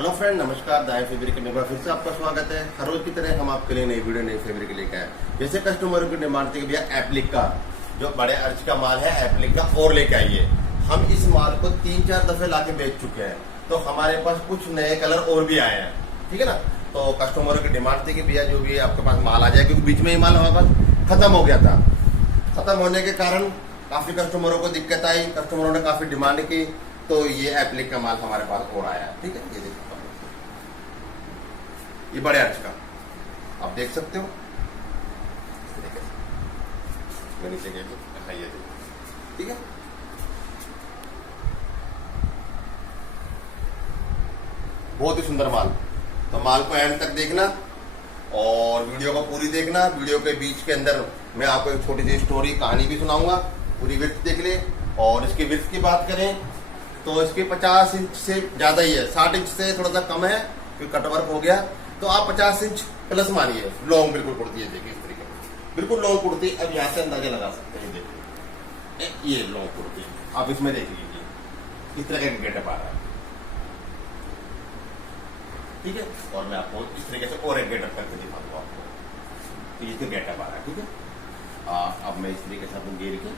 Hello friend, नमस्कार। दाएं fabric में फिर से आपका स्वागत है। हर रोज की तरह हम आपके लिए नई वीडियो नई फैब्रिक लेकर आए। जैसे कस्टमर की डिमांड थी कि भैया एप्लिक का जो बड़े अर्ज का माल है एप्लिक का और लेके आइए। हम इस माल को 3-4 दफे लाके बेच चुके हैं, तो हमारे पास कुछ नए कलर और भी आए हैं। ठीक है ना। तो कस्टमर की डिमांड थी कि भैया जो भी आपके पास माल आ जाए, क्योंकि बीच में ये माल हमारे पास खत्म हो गया था। खत्म होने के कारण काफी कस्टमरों को दिक्कत आई, कस्टमरों ने काफी डिमांड की, तो ये एप्लिक का माल हमारे पास और आया। ठीक है, ये देखो ये बड़े अर्ज का आप देख सकते हो इस तरीके से। मैं नीचे गया ये देखो। ठीक है, बहुत ही सुंदर माल। तो माल को एंड तक देखना और वीडियो को पूरी देखना। वीडियो के बीच के अंदर मैं आपको एक छोटी सी स्टोरी कहानी भी सुनाऊंगा। पूरी विड्थ देख ले। और इसकी विड्थ की बात करें तो इसकी 50 इंच से ज्यादा ही है, 60 इंच से थोड़ा सा कम है क्योंकि कटवर्क हो गया। तो आप 50 इंच प्लस मानिए। लॉन्ग बिल्कुल कुर्ती है, देखिए इस तरीके से बिल्कुल लॉन्ग कुर्ती। अब यहाँ से अंदाजा लगा सकते हैं, देखिए ये लॉन्ग कुर्ती आप इसमें देख लीजिए, इस तरह का गेटअप आ रहा है। ठीक है, और मैं आपको इस तरीके से और एक गेटअप करके दिखा दूंगा आपको। तो इसका गेटअप आ रहा है। ठीक है, अब मैं इस तरीके से आपको घेर के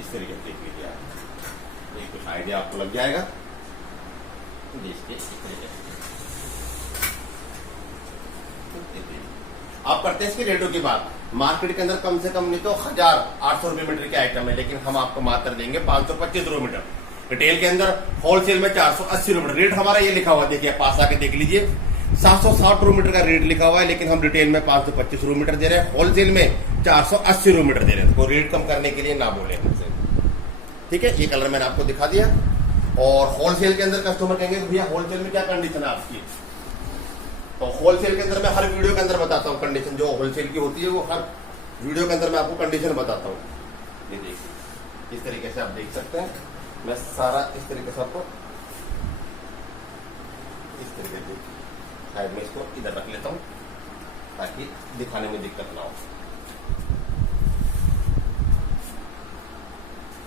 इस तरीके से देख लीजिए आप, ये कुछ आइडिया आपको लग जाएगा। इस तरीके से आप करते हैं इसके रेटों की बात। मार्केट के अंदर कम से कम नहीं तो 1800 रुपए मीटर के आइटम है, लेकिन हम आपको मात्र देंगे 525 रुपए मीटर। रिटेल के अंदर होलसेल में 480 रुपए रेट हमारा ये लिखा हुआ, देखिए पास आके देख लीजिए 760 रुपए मीटर का रेट लिखा हुआ है, लेकिन हम रिटेल में 525 रुपए मीटर दे रहे हैं, होलसेल में 480 रुपए मीटर दे रहे हैं। तो रेट कम करने के लिए ना बोले हमसे। ठीक है, ये कलर मैंने आपको दिखा दिया। और होलसेल के अंदर कस्टमर कहेंगे भैया होलसेल में क्या कंडीशन है आपकी, तो होलसेल के अंदर मैं हर वीडियो के अंदर बताता हूँ कंडीशन जो होलसेल की होती है, वो हर वीडियो के अंदर मैं आपको कंडीशन बताता हूँ। ये देखिए इस तरीके से आप देख सकते हैं। मैं सारा इस तरीके से आपको इस तरीके से साइड में इसको इधर रख लेता हूँ ताकि दिखाने में दिक्कत ना हो।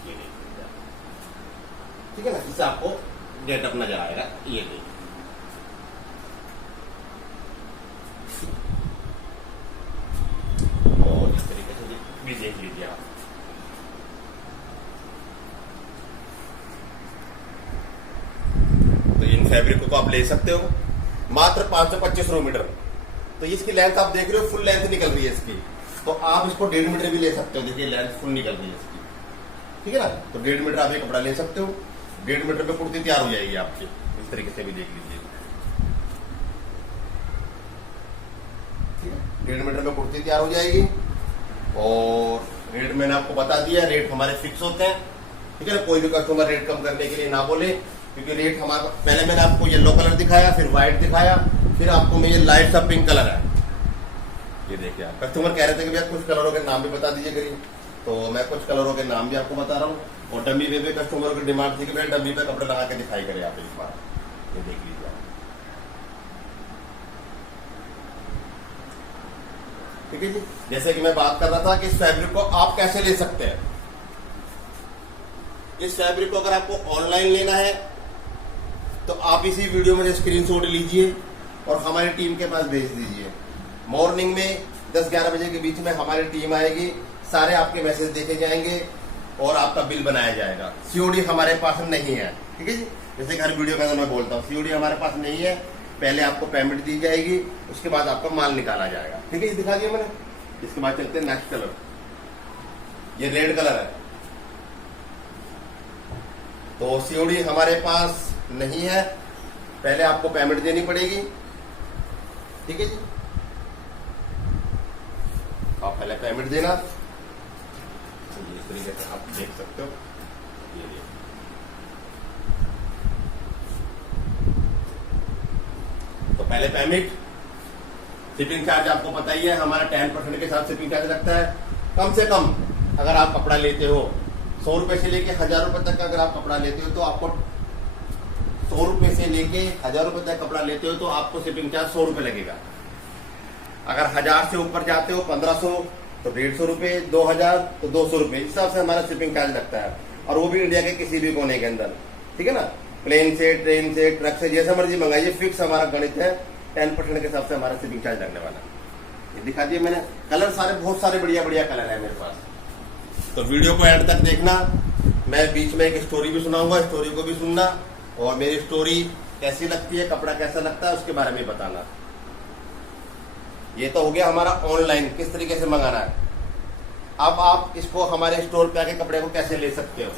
ये देखिए, ठीक है ना, इससे आपको गेटअप नजर आएगा। ये देखिए और इस तरीके से भी देख लीजिए आप। तो इन फैब्रिक को आप ले सकते हो मात्र 525 रुपए मीटर। तो इसकी लेंथ आप देख रहे हो, फुल लेंथ निकल रही है इसकी। तो आप इसको 1.5 मीटर भी ले सकते हो, देखिए लेंथ फुल निकल रही है इसकी। ठीक है ना, तो 1.5 मीटर आप ये कपड़ा ले सकते हो। 1.5 मीटर में कुर्ती तैयार हो जाएगी आपकी। इस तरीके से भी देख लीजिए, 1.5 मीटर में कुर्ती तैयार हो जाएगी। और रेट मैंने आपको बता दिया, रेट हमारे फिक्स होते हैं। ठीक है ना, कोई भी कस्टमर रेट कम करने के लिए ना बोले, क्योंकि रेट हमारा पहले मैंने आपको येलो कलर दिखाया, फिर व्हाइट दिखाया, फिर आपको मैं ये लाइट सा पिंक कलर है। ये देखिए आप कस्टमर कह रहे थे कि भैया कुछ कलरों के नाम भी बता दीजिए करिए, तो मैं कुछ कलरों के नाम भी आपको बता रहा हूँ। और डमी पे भी कस्टमर की डिमांड थी कि भैया डमी पे कपड़े लगा के दिखाई करे आप इस बार। ये देख लीजिए आप। ठीक है जी, जैसे कि मैं बात कर रहा था कि इस फैब्रिक को आप कैसे ले सकते हैं। इस फैब्रिक को अगर आपको ऑनलाइन लेना है तो आप इसी वीडियो में स्क्रीनशॉट लीजिए और हमारी टीम के पास भेज दीजिए। मॉर्निंग में 10-11 बजे के बीच में हमारी टीम आएगी, सारे आपके मैसेज देखे जाएंगे और आपका बिल बनाया जाएगा। सीओडी हमारे पास नहीं है। ठीक है जी, जैसे कि हर वीडियो के अंदर मैं बोलता हूँ सीओडी हमारे पास नहीं है। पहले आपको पेमेंट दी जाएगी, उसके बाद आपका माल निकाला जाएगा। ठीक है, ये दिखा दिया मैंने। इसके बाद चलते हैं नेक्स्ट कलर। ये रेड कलर है, तो सीओडी हमारे पास नहीं है, पहले आपको पेमेंट देनी पड़ेगी। ठीक है जी, आप पहले पेमेंट देना। इस तरीके से आप देख सकते हो। ये तो पहले पेमेंट, शिपिंग चार्ज आपको पता ही है, हमारा 10% के साथ शिपिंग चार्ज लगता है। कम से कम अगर आप कपड़ा लेते हो 100 रुपए से लेके 1000 रुपए तक का अगर आप कपड़ा लेते हो तो आपको 100 रुपए से लेके 1000 रुपए तक कपड़ा लेते हो तो आपको शिपिंग चार्ज 100 रुपए लगेगा। अगर 1000 से ऊपर जाते हो 1500 तो 150 रुपए, 2000 तो 200 रुपए, इस हिसाब से हमारा शिपिंग चार्ज लगता है। और वो भी इंडिया के किसी भी कोने के अंदर। ठीक है ना, प्लेन से, ट्रेन से, ट्रक से, जैसा मर्जी मंगाइए, फिक्स हमारा गणित है। 10% के हिसाब से हमारा शिपिंग चार्ज लगने वाला है। ये दिखा दिए मैंने। कलर सारे बहुत सारे बढ़िया बढ़िया कलर है मेरे पास। तो वीडियो को एंड तक देखना। मैं बीच में एक स्टोरी भी सुनाऊंगा, स्टोरी को भी सुनना, और मेरी स्टोरी कैसी लगती है, कपड़ा कैसा लगता है, उसके बारे में बताना। ये तो हो गया हमारा ऑनलाइन किस तरीके से मंगाना है। अब आप इसको हमारे स्टोर पे आके कपड़े को कैसे ले सकते हो,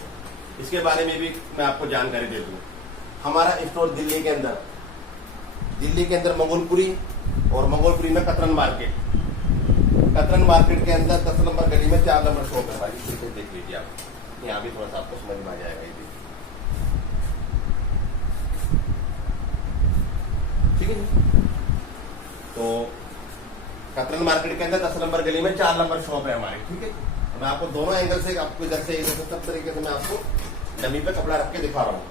इसके बारे में भी मैं आपको जानकारी दे दूं। हमारा स्टोर दिल्ली के अंदर मंगोलपुरी, और मंगोलपुरी में कतरन मार्केट। कतरन मार्केट के अंदर 10 नंबर गली में 4 नंबर शॉप है भाई। इसे देख लीजिए आप, यहाँ भी थोड़ा सा आपको समझ में आ जाएगा। ये ठीक है जी। तो कतरन मार्केट के अंदर 10 नंबर गली में 4 नंबर शॉप है हमारी। ठीक है, तो मैं आपको दोनों एंगल से, आपको इधर से सब तरीके से मैं आपको डमी पे कपड़ा रख के दिखा रहा हूँ।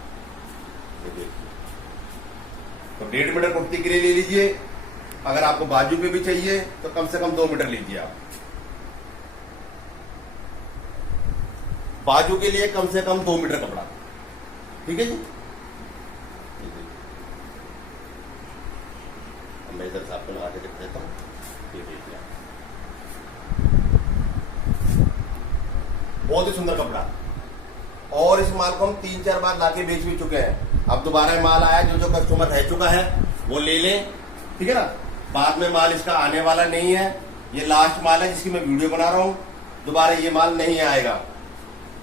तो 1.5 मीटर कुर्ती के लिए ले लीजिए। अगर आपको बाजू पे भी चाहिए तो कम से कम 2 मीटर लीजिए आप। बाजू के लिए कम से कम 2 मीटर कपड़ा। ठीक है जी। मैं इधर से आपको लगा के दिख देता हूँ। बहुत ही सुंदर कपड़ा, और इस माल को हम 3-4 बार लाके बेच भी चुके हैं। अब दोबारा माल आया, जो कस्टमर रह चुका है वो ले लें। ठीक है ना, बाद में माल इसका आने वाला नहीं है। ये लास्ट माल है जिसकी मैं वीडियो बना रहा हूँ। दोबारा ये माल नहीं आएगा।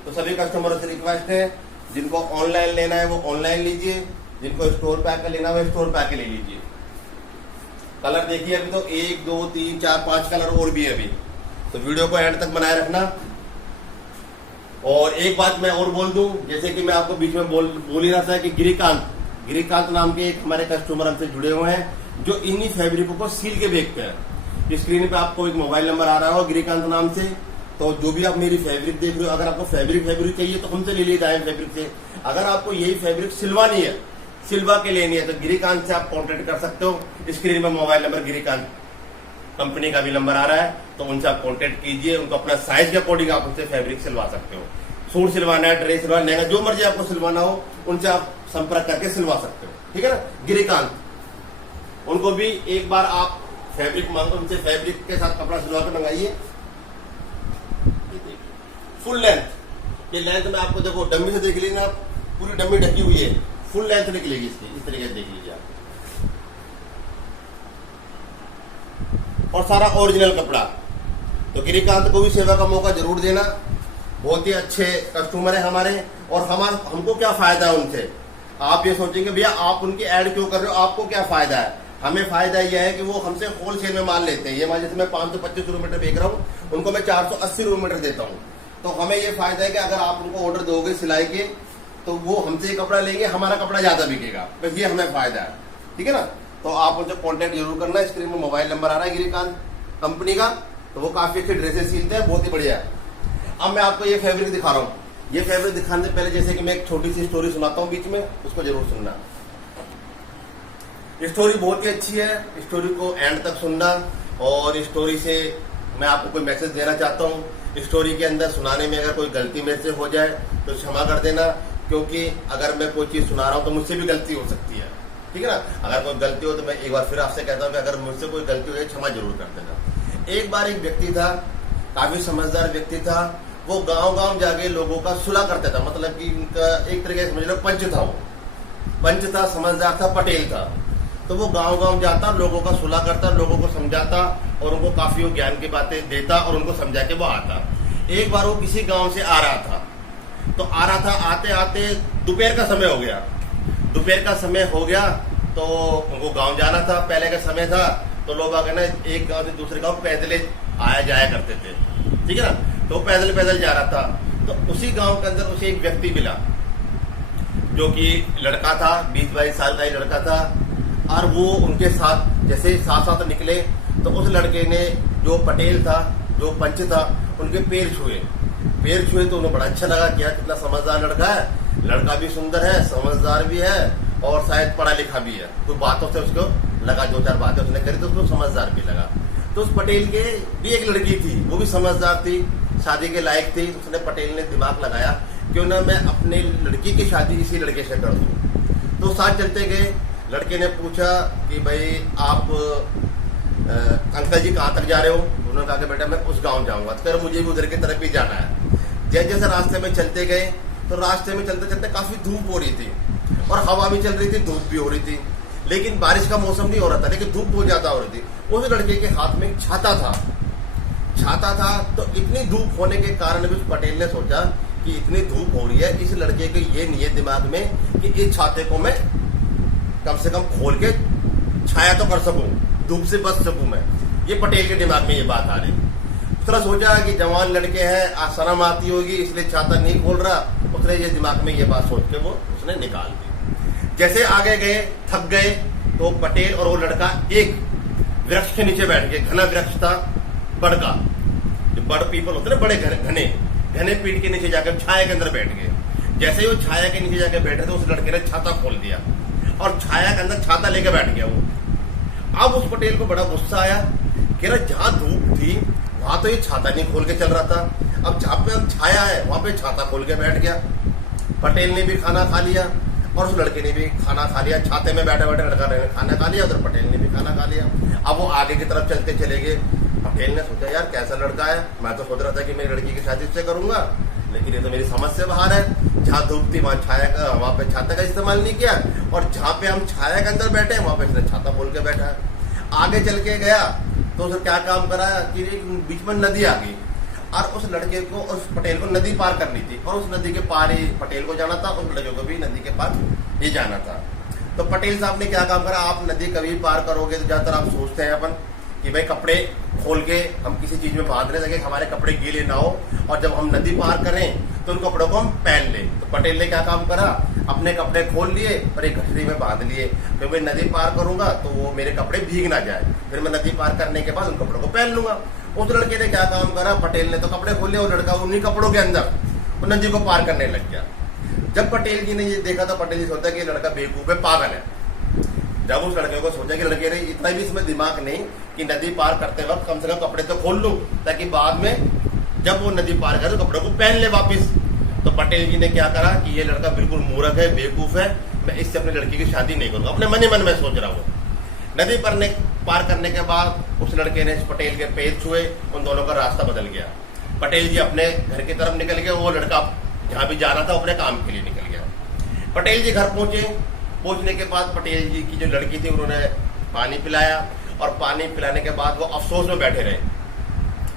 तो सभी कस्टमरों से रिक्वेस्ट है, जिनको ऑनलाइन लेना है वो ऑनलाइन लीजिए, जिनको स्टोर पे आकर लेना है वो स्टोर पे आकर ले लीजिए। कलर देखिए, अभी तो 1, 2, 3, 4, 5 कलर और भी है अभी। तो वीडियो को एंड तक बनाए रखना। और एक बात मैं और बोल दूं, जैसे कि मैं आपको बीच में बोल ही रहा था कि गिरिकांत नाम के एक हमारे कस्टमर हमसे जुड़े हुए हैं, जो इन्हीं फैब्रिकों को सील के बेचते हैं। स्क्रीन पे आपको एक मोबाइल नंबर आ रहा हो गिरिकांत नाम से। तो जो भी आप मेरी फैब्रिक देख रहे हो, अगर आपको फैब्रिक चाहिए तो हमसे ले लीजिए डायमंड फैब्रिक से। अगर आपको यही फैब्रिक सिलवानी है, सिल्वा के लेनी है, तो गिरिकांत से आप कॉन्टेक्ट कर सकते हो। स्क्रीन में मोबाइल नंबर गिरिकांत कंपनी का भी नंबर आ रहा है, तो उनसे आप कॉन्टेक्ट कीजिए। उनको अपना साइज के अकॉर्डिंग आप उनसे फैब्रिक सिलवा सकते हो। सूट सिलवाना है, ड्रेस सिलवाना है, जो मर्जी आपको सिलवाना हो, उनसे आप संपर्क करके सिलवा सकते हो। ठीक है ना, गिरिकांत। उनको भी एक बार आप फैब्रिक मांगो, उनसे फैब्रिक के साथ कपड़ा सिलवा कर मंगाइए। फुल लेंथ, ये लेंथ में आपको देखो, डम्मी से देख लीजिए ना, पूरी डम्मी ढकी हुई है, फुल लेंथ निकलेगी इसकी। इस तरीके से देख लीजिए आप। और सारा ओरिजिनल कपड़ा। तो गिरिकांत को भी सेवा का मौका जरूर देना। बहुत ही अच्छे कस्टमर है हमारे, और हमको क्या फायदा है उनसे। आप ये सोचेंगे भैया आप उनकी ऐड क्यों कर रहे हो, आपको क्या फायदा है। हमें फायदा यह है कि वो हमसे होलसेल में माल लेते हैं। ये माल जैसे मैं 525 रुपए मीटर बेच रहा हूँ, उनको मैं 480 रुपए मीटर देता हूँ। तो हमें ये फायदा है कि अगर आप उनको ऑर्डर दोगे सिलाई के, तो वो हमसे ये कपड़ा लेंगे, हमारा कपड़ा ज्यादा बिकेगा। बस ये हमें फायदा है। ठीक है ना, तो आप उनसे कॉन्टेक्ट जरूर करना। स्क्रीन में मोबाइल नंबर आ रहा है गिरिकांत कंपनी का। तो वो काफी अच्छी ड्रेसेस सिलते हैं, बहुत ही बढ़िया है। अब मैं आपको ये फैब्रिक दिखा रहा हूँ। ये फैब्रिक दिखाने से पहले जैसे कि मैं एक छोटी सी स्टोरी सुनाता हूँ बीच में, उसको जरूर सुनना। स्टोरी बहुत ही अच्छी है, स्टोरी को एंड तक सुनना। और स्टोरी से मैं आपको कोई मैसेज देना चाहता हूँ। स्टोरी के अंदर सुनाने में अगर कोई गलती मेरे से हो जाए तो क्षमा कर देना, क्योंकि अगर मैं कोई चीज सुना रहा हूँ तो मुझसे भी गलती हो सकती है। ठीक है ना, अगर कोई गलती हो तो मैं एक बार फिर आपसे कहता हूँ कि अगर मुझसे कोई गलती हो जाए क्षमा जरूर कर देना। एक बार एक व्यक्ति था, काफी समझदार व्यक्ति था। वो गांव गांव जाके लोगों का सुलह करता था, मतलब कि उनका एक तरीके से समझ लो पंच था। वो पंच था, समझदार था, पटेल था। तो वो गांव गांव जाता, लोगों का सुलह करता, लोगों को समझाता, और उनको काफी ज्ञान की बातें देता, और उनको समझा के वो आता। एक बार वो किसी गांव से आ रहा था, तो आ रहा था, आते आते दोपहर का समय हो गया। दोपहर का समय हो गया तो उनको गांव जाना था। पहले का समय था तो लोग आगे ना एक गांव से दूसरे गांव पैदल आया जाया करते थे। ठीक है ना, तो पैदल पैदल जा रहा था। तो उसी गांव के अंदर उसे एक व्यक्ति मिला, जो कि लड़का था, 20-22 साल का ही लड़का था। और वो उनके साथ जैसे साथ साथ निकले, तो उस लड़के ने, जो पटेल था, जो पंच था, उनके पैर छुए तो उन्हें बड़ा अच्छा लगा। क्या कितना समझदार लड़का है, लड़का भी सुंदर है, समझदार भी है, और शायद पढ़ा लिखा भी है। तो बातों से उसको लगा, 2-4 बातें उसने करी तो उसको समझदार भी लगा। तो उस पटेल के भी एक लड़की थी, वो भी समझदार थी, शादी के लायक थी। उसने, पटेल ने दिमाग लगाया क्यों ना मैं अपने लड़की की शादी इसी लड़के से कर दूं। तो साथ चलते गए। लड़के ने पूछा कि भाई आप अंकल जी कहाँ तक जा रहे हो? उन्होंने कहा कि बेटा मैं उस गांव जाऊंगा। तो मुझे भी उधर की तरफ ही जाना है। जैसे जैसे रास्ते में चलते गए तो रास्ते में चलते चलते काफी धूप हो रही थी और हवा भी चल रही थी, धूप भी हो रही थी, लेकिन बारिश का मौसम नहीं हो रहा था, लेकिन धूप बहुत ज्यादा हो रही थी। उस लड़के के हाथ में छाता था। तो इतनी धूप होने के कारण भी उस पटेल ने सोचा कि इतनी धूप हो रही है, इस लड़के के ये नहीं है दिमाग में कि इस छाते को मैं कम से कम खोल के छाया तो कर सकूं, धूप से बच सकूं मैं। ये पटेल के दिमाग में ये बात आ रही। उसने सोचा कि जवान लड़के हैं, शर्म आती होगी इसलिए छाता नहीं खोल रहा। उसने ये दिमाग में ये बात सोच के वो उसने निकाल दी। जैसे आगे गए, थक गए, तो पटेल और वो लड़का एक वृक्ष के नीचे बैठ गए। घना वृक्ष था बड़ का, जो बड़ पीपल होते ना, बड़े घने पेड़ के नीचे जाकर छाया के अंदर बैठ गए। जैसे ही वो छाया के नीचे जाकर बैठे तो उस लड़के ने छाता खोल दिया और छाया के अंदर छाता लेकर बैठ गया वो। अब उस पटेल को बड़ा गुस्सा आया कि जहां धूप थी वहां तो ये छाता नहीं खोल के चल रहा था, अब जहां पे हम छाया है वहां पे छाता खोल के बैठ गया। पटेल ने भी खाना खा लिया और उस लड़के ने भी खाना खा लिया। छाते में बैठे बैठे लड़का ने खाना खा लिया, उधर पटेल ने भी खाना खा लिया। अब वो आगे की तरफ चलते चले गए। पटेल ने सोचा यार कैसा लड़का है, मैं तो सोच रहा था कि मेरी लड़की की शादी इससे करूंगा, लेकिन ये तो मेरी समझ से बाहर है। जहां धूप थी वहां पे छाता का इस्तेमाल नहीं किया, और जहां पे हम छाया के अंदर बैठे वहां पे इसने छाता खोल के बैठा है। आगे चल के गया तो उसने क्या काम करा कि बीच में नदी आ गई और उस लड़के को, उस पटेल को नदी पार करनी थी, और उस नदी के पार ही पटेल को जाना था, उस लड़के को भी नदी के पार ही जाना था। तो पटेल साहब ने क्या काम करा, आप नदी कभी पार करोगे तो ज्यादातर आप सोचते हैं अपन कि भाई कपड़े खोल के हम किसी चीज में बांधने लगे, हमारे कपड़े गीले ना हो, और जब हम नदी पार करें तो उन कपड़ों को हम पहन लें। तो पटेल ने क्या काम करा, अपने कपड़े खोल लिए और एक गठरी में बांध लिए, तो मैं नदी पार करूंगा तो वो मेरे कपड़े भीग ना जाए, फिर मैं नदी पार करने के बाद उन कपड़ों को पहन लूंगा। उस लड़के ने क्या काम करा, पटेल ने तो कपड़े खोल लिए और लड़का उन्हीं कपड़ों के अंदर वो नदी को पार करने लग गया। जब पटेल जी ने ये देखा तो पटेल जी सोचा कि लड़का बेवकूफ है, पागल है। जब उस लड़के को सोचा कि लड़के ने इतना भी इसमें दिमाग नहीं कि नदी पार करते वक्त कम से कम कपड़े तो खोल लूं, ताकि बाद में जब वो नदी पार करे तो कपड़ों को पहन ले वापिस। तो पटेल जी ने क्या करा कि ये लड़का बिल्कुल मूर्ख है, बेवकूफ है, मैं इससे अपनी लड़की की शादी नहीं करूंगा, अपने मन ही मन में सोच रहा हूँ। नदी पार करने के बाद उस लड़के ने पटेल के पैर छुए, उन दोनों का रास्ता बदल गया। पटेल जी अपने घर की तरफ निकल गए, वो लड़का जहां भी जाना था अपने काम के लिए निकल गया। पटेल जी घर पहुंचने के बाद पटेल जी की जो लड़की थी उन्होंने पानी पिलाया, और पानी पिलाने के बाद वो अफसोस में बैठे रहे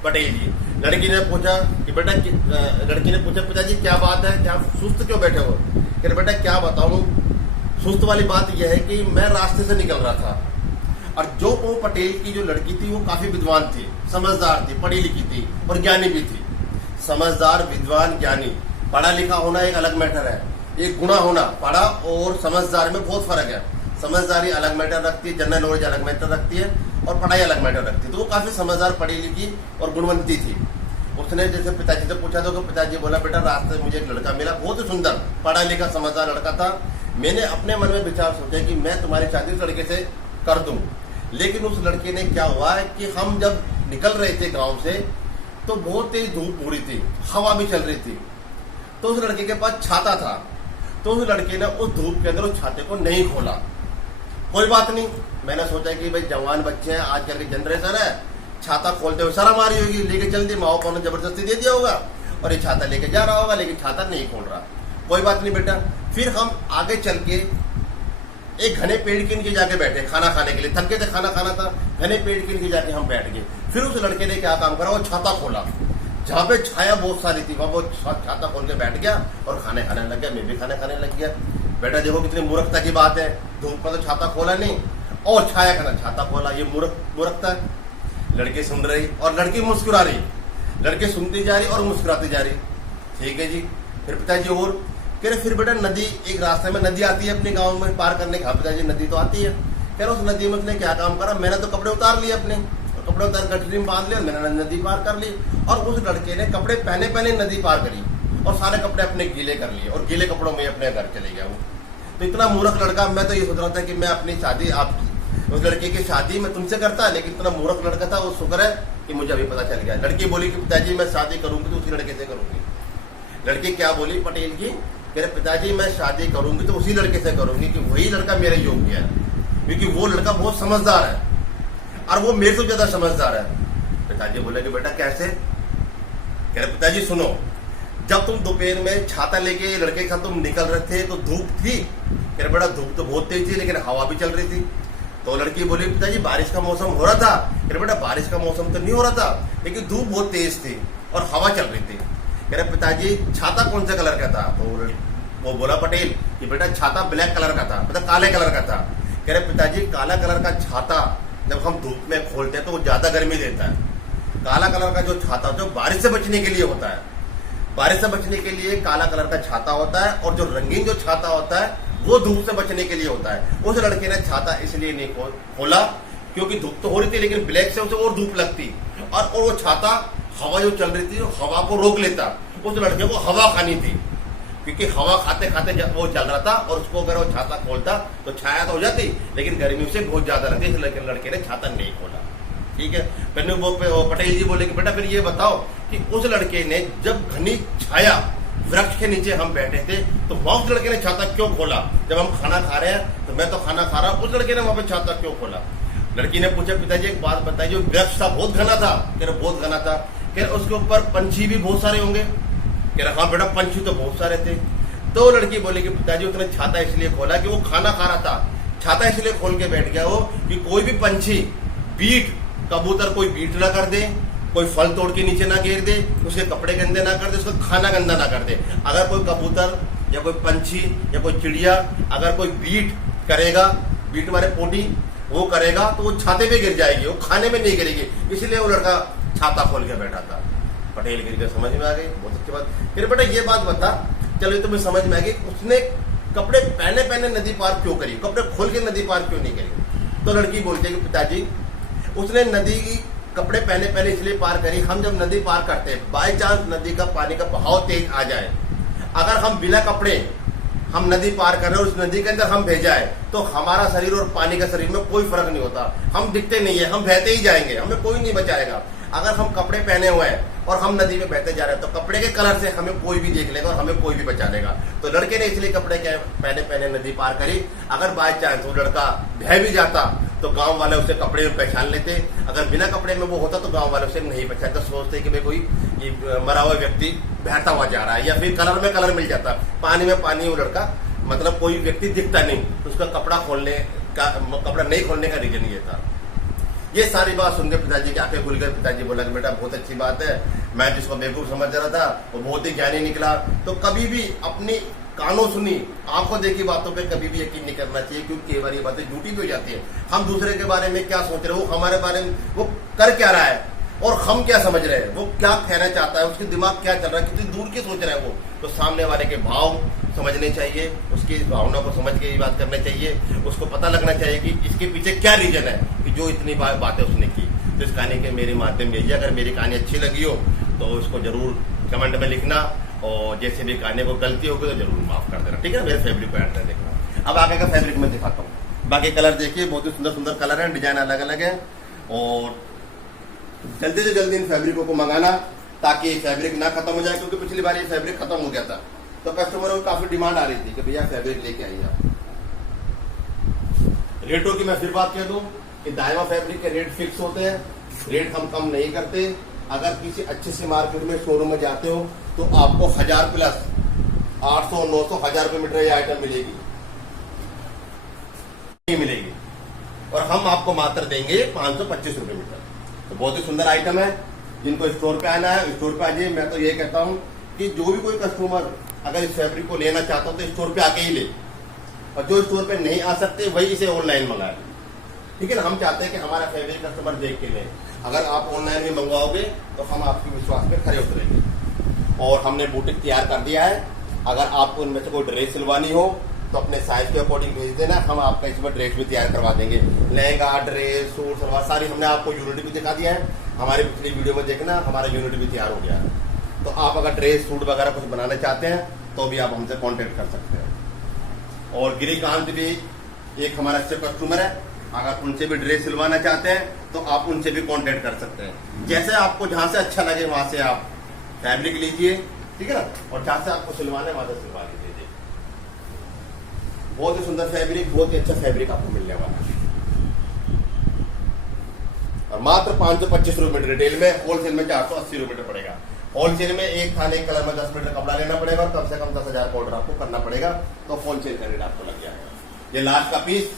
पटेल जी। लड़की ने पूछा पिताजी क्या बात है, क्या सुस्त क्यों बैठे हो? कि बेटा क्या बताऊं, सुस्त वाली बात यह है कि मैं रास्ते से निकल रहा था, और जो वो पटेल की जो लड़की थी वो काफी विद्वान थी, समझदार थी, पढ़ी लिखी थी और ज्ञानी भी थी। समझदार, विद्वान, ज्ञानी, पढ़ा लिखा होना एक अलग मैटर है, एक गुना होना, पढ़ा और समझदार में बहुत फर्क है। समझदारी अलग मैटर रखती है, जनरल नॉलेज अलग मैटर रखती है, और पढ़ाई अलग मैटर रखती है। तो वो काफी समझदार, पढ़ी लिखी और गुणवंती थी। उसने जैसे पिताजी से पूछा तो पिताजी बोला बेटा रास्ते में मुझे एक लड़का मिला, बहुत ही सुंदर, पढ़ा लिखा, समझदार लड़का था। मैंने अपने मन में विचार सोचा कि मैं तुम्हारी शादी उस लड़के से कर दूं, लेकिन उस लड़के ने क्या हुआ है कि हम जब निकल रहे थे गाँव से तो बहुत तेज धूप हो रही थी, हवा भी चल रही थी, तो उस लड़के के पास छाता था, तो उस लड़के ने उस धूप के अंदर उस छाते को नहीं खोला। कोई बात नहीं, मैंने सोचा कि भाई जवान बच्चे हैं, आजकल की जनरेशन है, छाता खोलते हुए शर्म आ रही होगी, लेके चल दी, माओ को जबरदस्ती दे दिया होगा और ये छाता लेके जा रहा होगा, लेकिन छाता नहीं खोल रहा। कोई बात नहीं बेटा। फिर हम आगे चल के एक घने पेड़ के नीचे जाके बैठे खाना खाने के लिए, थक गए थे, खाना खाना था, घने पेड़ के नीचे जाके हम बैठ गए। फिर उस लड़के ने क्या काम करा, वो छाता खोला, जहां पे छाया बहुत सारी थी वहां वो छाता खोल के बैठ गया और खाने खाने लग गया। मैं भी खाने खाने लग गया। बेटा देखो कितनी मूर्खता की बात है, धूप का तो छाता खोला नहीं और छाया का छाता खोला, ये मूर्खता है। लड़की सुन रही और लड़की मुस्कुरा रही, लड़की सुनती जा रही और मुस्कुराती जा रही। ठीक है जी। फिर पिताजी और कह रहे फिर बेटा नदी, एक रास्ते में नदी आती है अपने गाँव में पार करने का। पिताजी नदी तो आती है। कह रहे उस नदी में उसने क्या काम करा, मैंने तो कपड़े उतार लिए अपने, कपड़े उतार गठरी में बांध लिया, मैंने नदी पार कर ली। और उस लड़के ने कपड़े पहने पहने नदी पार करी और सारे कपड़े अपने गीले कर लिए और गीले कपड़ों में अपने घर चले गया वो। तो इतना मूर्ख लड़का, मैं तो ये सोच रहा था कि मैं अपनी शादी उस लड़के की शादी मैं तुमसे करता, लेकिन इतना मूर्ख लड़का था, वो शुक्र है कि मुझे अभी पता चल गया। लड़की बोली कि पिताजी मैं शादी करूंगी तो उसी लड़के से करूंगी। लड़की क्या बोली पटेल की कह रहे पिताजी मैं शादी करूंगी तो उसी लड़के से करूंगी कि वही लड़का मेरा योग्य है, क्योंकि वो लड़का बहुत समझदार है और वो मेरे से ज्यादा समझदार है। पिताजी बोले कि बेटा कैसे? कह रहे पिताजी सुनो, जब तुम दोपहर में छाता लेके लड़के के साथ तुम निकल रहे थे तो धूप थी? कह रहे बेटा धूप तो बहुत तेज थी लेकिन हवा भी चल रही थी। तो लड़की बोली पिताजी बारिश का मौसम हो रहा था? कह रहे बेटा बारिश का मौसम तो नहीं हो रहा था, लेकिन धूप बहुत तेज थी और हवा चल रही थी। कह रहे पिताजी छाता कौन से कलर का था? तो वो बोला पटेल कि बेटा छाता ब्लैक कलर का था, मतलब काले कलर का था। कह रहे पिताजी काला कलर का छाता जब हम धूप में खोलते हैं तो वो ज्यादा गर्मी देता है। काला कलर का जो छाता जो बारिश से बचने के लिए होता है, बारिश से बचने के लिए काला कलर का छाता होता है, और जो रंगीन जो छाता होता है वो धूप से बचने के लिए होता है। उस लड़के ने छाता इसलिए नहीं खोला क्योंकि धूप तो हो रही थी लेकिन ब्लैक से उसे और धूप लगती, और वो छाता हवा जो चल रही थी हवा को रोक लेता। उस लड़के को हवा खानी थी, क्योंकि हवा खाते खाते जब वो चल रहा था और उसको अगर वो छाता खोलता तो छाया तो हो जाती, लेकिन गर्मी उसे बहुत ज्यादा लगती, लेकिन लड़के ने छाता नहीं खोला। ठीक है, फिर वो पटेल जी बोले कि बेटा फिर ये बताओ कि उस लड़के ने जब घनी छाया वृक्ष के नीचे हम बैठे थे तो वहां उस लड़के ने छाता क्यों खोला? जब हम खाना खा रहे हैं तो मैं तो खाना खा रहा हूं, उस लड़के ने वहां पे छाता क्यों खोला? लड़की ने पूछा पिताजी एक बात बताइए, जो वृक्ष था बहुत घना था? कह रहे बहुत घना था। कह रहे उसके ऊपर पंछी भी बहुत सारे होंगे? कह रहे हाँ बेटा पंछी तो बहुत सारे थे। तो लड़की बोली कि पिताजी उसने छाता इसलिए खोला कि वो खाना खा रहा था, छाता इसलिए खोल के बैठ गया वो कि कोई भी पंछी बीट कबूतर कोई बीट ना कर दे, कोई फल तोड़ के नीचे ना गिर दे, उसके कपड़े गंदे ना कर दे, उसका खाना गंदा ना कर दे। अगर कोई कबूतर या कोई पंछी या कोई चिड़िया अगर कोई बीट करेगा, बीट मारे पोटी वो करेगा तो वो छाते पे गिर जाएगी, वो खाने में नहीं गिरेगी, इसलिए वो लड़का छाता खोल के बैठा था। पटेल गिर के समझ में आ गई, बहुत अच्छी बात। फिर बेटा ये बात बता, चलो तुम्हें समझ में आ गई, उसने कपड़े पहने पहने नदी पार क्यों करी, कपड़े खोल के नदी पार क्यों नहीं करी? तो लड़की बोलती है कि पिताजी उसने नदी की कपड़े पहने पहले इसलिए पार करी, हम जब नदी पार करते हैं बाई चांस नदी का पानी का बहाव तेज आ जाए, अगर हम बिना कपड़े हम नदी पार कर रहे हैं, उस नदी के अंदर हम भे जाए तो हमारा शरीर और पानी का शरीर में कोई फर्क नहीं होता, हम दिखते नहीं है, हम बहते ही जाएंगे, हमें कोई नहीं बचाएगा। अगर हम कपड़े पहने हुए हैं और हम नदी में बहते जा रहे हैं तो कपड़े के कलर से हमें कोई भी देख लेगा और हमें कोई भी बचा लेगा। तो लड़के ने इसलिए कपड़े के पहने पहने नदी पार करी। अगर बाय चांस वो लड़का बह भी जाता तो गांव वाले उसे कपड़े में पहचान लेते, अगर बिना कपड़े में वो होता तो गांव वाले उसे नहीं पहचानते, सोचते कि भाई कोई मरा हुआ व्यक्ति बहता हुआ जा रहा है, या फिर कलर में कलर मिल जाता, पानी में पानी, वो लड़का मतलब कोई व्यक्ति दिखता नहीं, तो उसका कपड़ा खोलने का कपड़ा नहीं खोलने का रीजन ये था। ये सारी बात सुनकर पिताजी की आंखें खुलकर पिताजी बोला कि बेटा बहुत अच्छी बात है, मैं जिसको बेवकूफ समझ रहा था वो बहुत ही ज्ञानी निकला। तो कभी भी अपनी कानों सुनी आंखों देखी बातों पे कभी भी यकीन नहीं करना चाहिए, क्योंकि कई बार ये बातें झूठी भी हो जाती है। हम दूसरे के बारे में क्या सोच रहे हो, हमारे बारे में वो कर क्या रहा है और हम क्या समझ रहे हैं, वो क्या कहना चाहता है, उसके दिमाग क्या चल रहा है, कितनी दूर की सोच रहा है वो। तो सामने वाले के भाव समझने चाहिए, उसकी भावना को समझ के ये बात करना चाहिए, उसको पता लगना चाहिए कि इसके पीछे क्या रीजन है कि जो इतनी बातें उसने की। तो इस कहानी के मेरे माध्यम यही, अगर मेरी कहानी अच्छी लगी हो तो उसको जरूर कमेंट में लिखना, और जैसे भी कहानी को गलती होगी तो जरूर माफ कर देना, ठीक है। मेरे फैब्रिक को ऐड कर देखना। अब आगे का फैब्रिक मैं दिखाता हूँ। बाकी कलर देखिए, बहुत ही सुंदर सुंदर कलर है, डिजाइन अलग अलग है, और जल्दी से जल्दी इन फैब्रिकों को मंगाना ताकि फैब्रिक ना खत्म हो जाए, क्योंकि पिछली बार ये फैब्रिक खत्म हो गया था तो कस्टमरों को काफी डिमांड आ रही थी कि भैया फैब्रिक लेके आइए आप। रेटों की मैं फिर बात कह दूं कि दायमा फैब्रिक के रेट फिक्स होते हैं, रेट हम कम नहीं करते। अगर किसी अच्छे से मार्केट में शोरूम में जाते हो तो आपको 1000 प्लस 800 900 1000 रुपए मीटर ये आइटम मिलेगी, नहीं मिलेगी, और हम आपको मात्र देंगे 525 रुपए मीटर। तो बहुत ही सुंदर आइटम है, जिनको स्टोर पे आना है स्टोर पे आ जाइए। मैं तो ये कहता हूँ कि जो भी कोई कस्टमर अगर इस फैब्रिक को लेना चाहता हो तो स्टोर पे आके ही ले, और जो स्टोर पे नहीं आ सकते वही इसे ऑनलाइन मंगाए, ठीक है ना। हम चाहते हैं कि हमारा फैब्रिक कस्टमर देख के ले। अगर आप ऑनलाइन भी मंगवाओगे तो हम आपके विश्वास पे खरे उतरेंगे। और हमने बुटीक तैयार कर दिया है, अगर आपको इनमें से कोई ड्रेस सिलवानी हो तो अपने साइज के अकॉर्डिंग भेज देना, हम आपका इसमें ड्रेस भी तैयार करवा देंगे। लहंगा, ड्रेस, सूट, सलवार सारी हमने आपको यूनिट भी दिखा दिया है, हमारी पिछली वीडियो में देखना हमारा यूनिट भी तैयार हो गया है। तो आप अगर ड्रेस सूट वगैरह कुछ बनाना चाहते हैं तो भी आप हमसे कांटेक्ट कर सकते हैं। और गिरिकांत भी एक हमारा अच्छे कस्टमर है, अगर उनसे भी ड्रेस सिलवाना चाहते हैं तो आप उनसे भी कांटेक्ट कर सकते हैं। जैसे आपको जहां से अच्छा लगे वहां से आप फैब्रिक लीजिए, ठीक है ना, और जहां से आपको सिलवाना है वहां से सिलवा लीजिए। बहुत ही सुंदर फैब्रिक, बहुत ही अच्छा फैब्रिक आपको मिलने वाला है। और मात्र 525 रुपए मीटर रिटेल में, होलसेल में 480 रुपए मीटर पड़ेगा। होलसेल में एक थान एक कलर में 10 मीटर कपड़ा लेना पड़ेगा और कम से कम 10,000 का ऑर्डर आपको करना पड़ेगा, तो होलसेल का रेट आपको लग जाएगा। ये लास्ट का पीस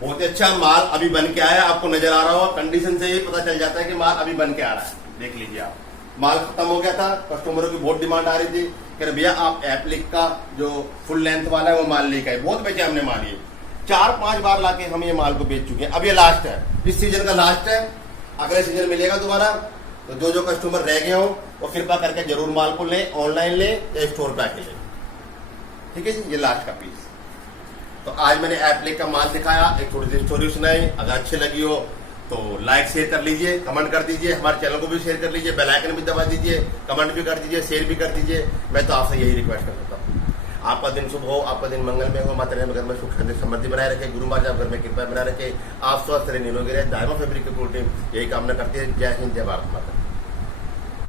बहुत ही अच्छा माल अभी बन के आया, आपको नजर आ रहा होगा, कंडीशन से ही पता चल जाता है कि माल अभी बन के आ रहा है। देख लीजिए आप, माल खत्म हो गया था, कस्टमरों की बहुत डिमांड आ रही थी कि भैया आप एप्लिक का जो फुल लेंथ वाला है वो माल लेकर आए। बहुत बेचे हमने माल, ये 4-5 बार लाके हम ये माल को बेच चुके हैं। अब ये लास्ट है, इस सीजन का लास्ट है, अगले सीजन मिलेगा दोबारा। तो जो कस्टमर रह गए हो वो कृपा करके जरूर माल को लें, ऑनलाइन लें या स्टोर पे आके लें। ठीक है जी, ये लास्ट का पीस। तो आज मैंने एप्लिक का माल दिखाया, एक थोड़ी सी स्टोरी सुनाई। अगर अच्छी लगी हो तो लाइक शेयर कर लीजिए, कमेंट कर दीजिए, हमारे चैनल को भी शेयर कर लीजिए, बेल आइकन भी दबा दीजिए, कमेंट भी कर दीजिए, शेयर भी कर दीजिए। मैं तो आपसे यही रिक्वेस्ट कर सकता हूँ। आपका दिन शुभ हो, आपका दिन मंगलमय हो, माता रानी घर में सुख शांति समृद्धि बनाए रखे, गुरु महाराज आप घर में कृपा बनाए रखे, आप स्वस्थ रहे, निरोगी रहे। दायमा फैब्रिक की पूरी टीम यही कामना करती है। जय हिंद, जय भारत माता।